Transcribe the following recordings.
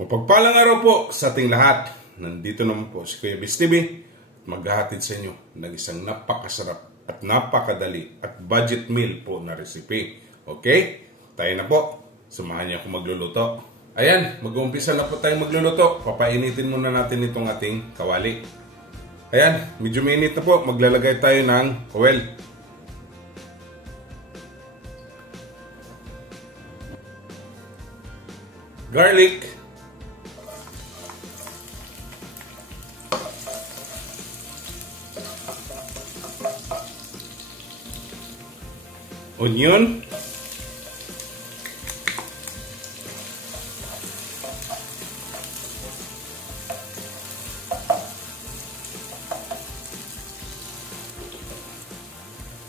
Mapagpalang araw po sa ating lahat. Nandito naman po si Kuya Biz TV, maghahatid sa inyo ng isang napakasarap at napakadali at budget meal po na recipe. Okay? Tayo na po. Samahan niyo ako magluluto. Ayan, mag-uumpisa na po tayong magluluto. Papainitin muna natin itong ating kawali. Ayan, medyo mainit na po. Maglalagay tayo ng oil. Garlic. Onion.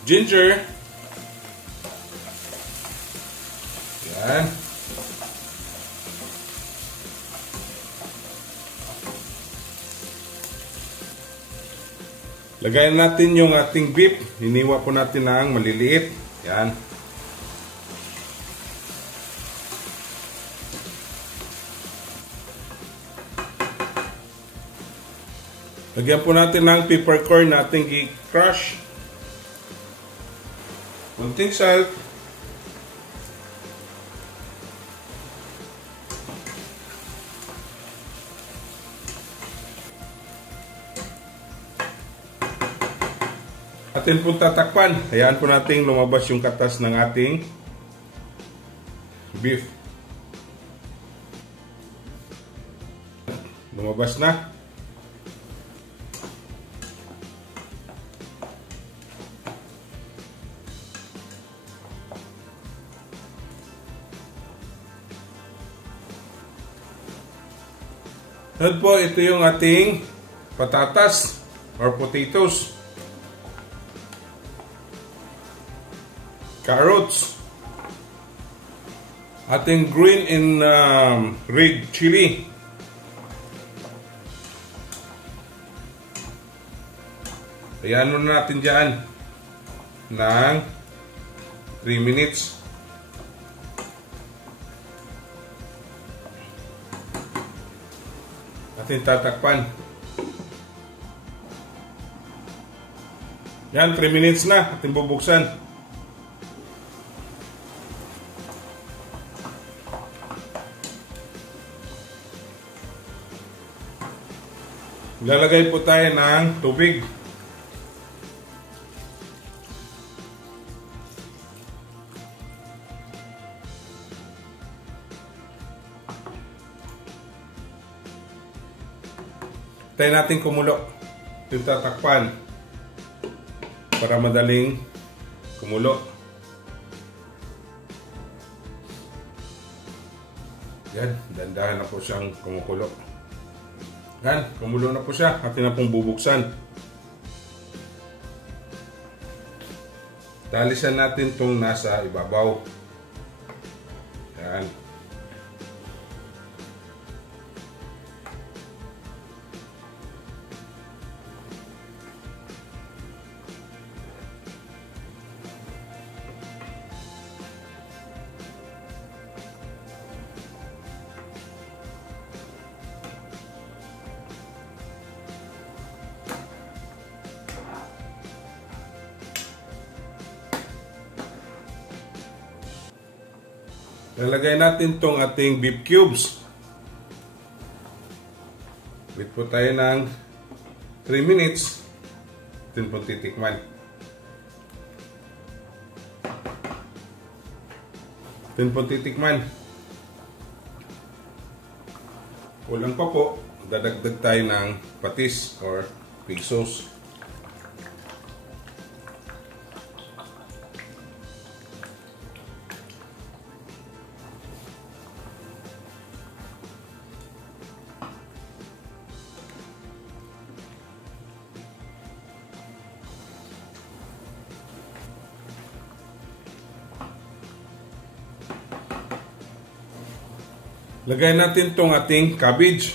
Ginger. Yan. Lagayan natin yung ating beef. Hiniwa po natin ng maliliit. Yan. Lagyan po natin ng peppercorn na ating i-crush. Kunting salt. Atin po tatakpan. Hayaan po natin lumabas yung katas ng ating beef. Lumabas na. At po, ito yung ating patatas or potatoes. Carrots, ating green and red chili, ayan muna natin dyan ng 3 minutes. Ating tatakpan. Yan, 3 minutes na. Ating bubuksan. Lalagay po tayo ng tubig. Tayo natin kumulo. Ito tatakpan para madaling kumulo. Yan, dandahan na po siyang kumukulo. Yan, kumulo na po siya. Atin na pong bubuksan. Talisan natin itong nasa ibabaw. Yan. Lalagay natin tong ating beef cubes. Wait po tayo ng 3 minutes. Ito po titikman. Ito po titikman. Kulang pa po. Dadagdag tayo ng patis or pig sauce. Lagay natin tong ating cabbage.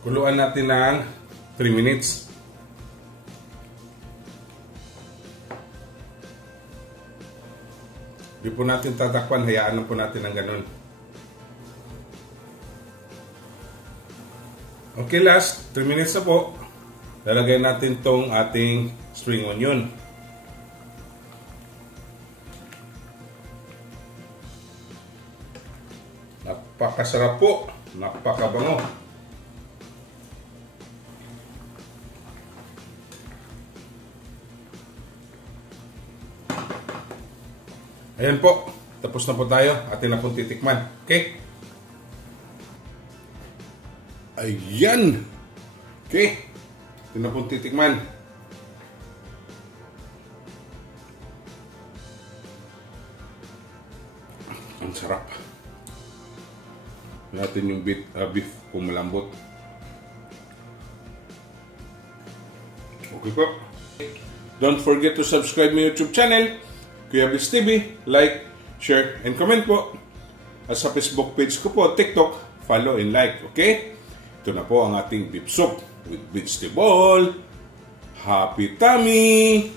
Kuluan natin ng 3 minutes. Di po natin tatakpan, hayaan lang po natin ng ganun. Okay, last 3 minutes na po. Lalagay natin tong ating spring onion. Napakasarap po, napakabango. Ayan po, tapos na po tayo. Atin na pong titikman. Okay? Ayan! Okay, atin na pong titikman. Ang sarap. Natin yung beef kung malambot. Okay po. Don't forget to subscribe my YouTube channel, Kuya Biz TV. Like, share, and comment po. At sa Facebook page ko po, TikTok, follow and like. Okay? Ito na po ang ating beef soup with vegetable. Happy tummy!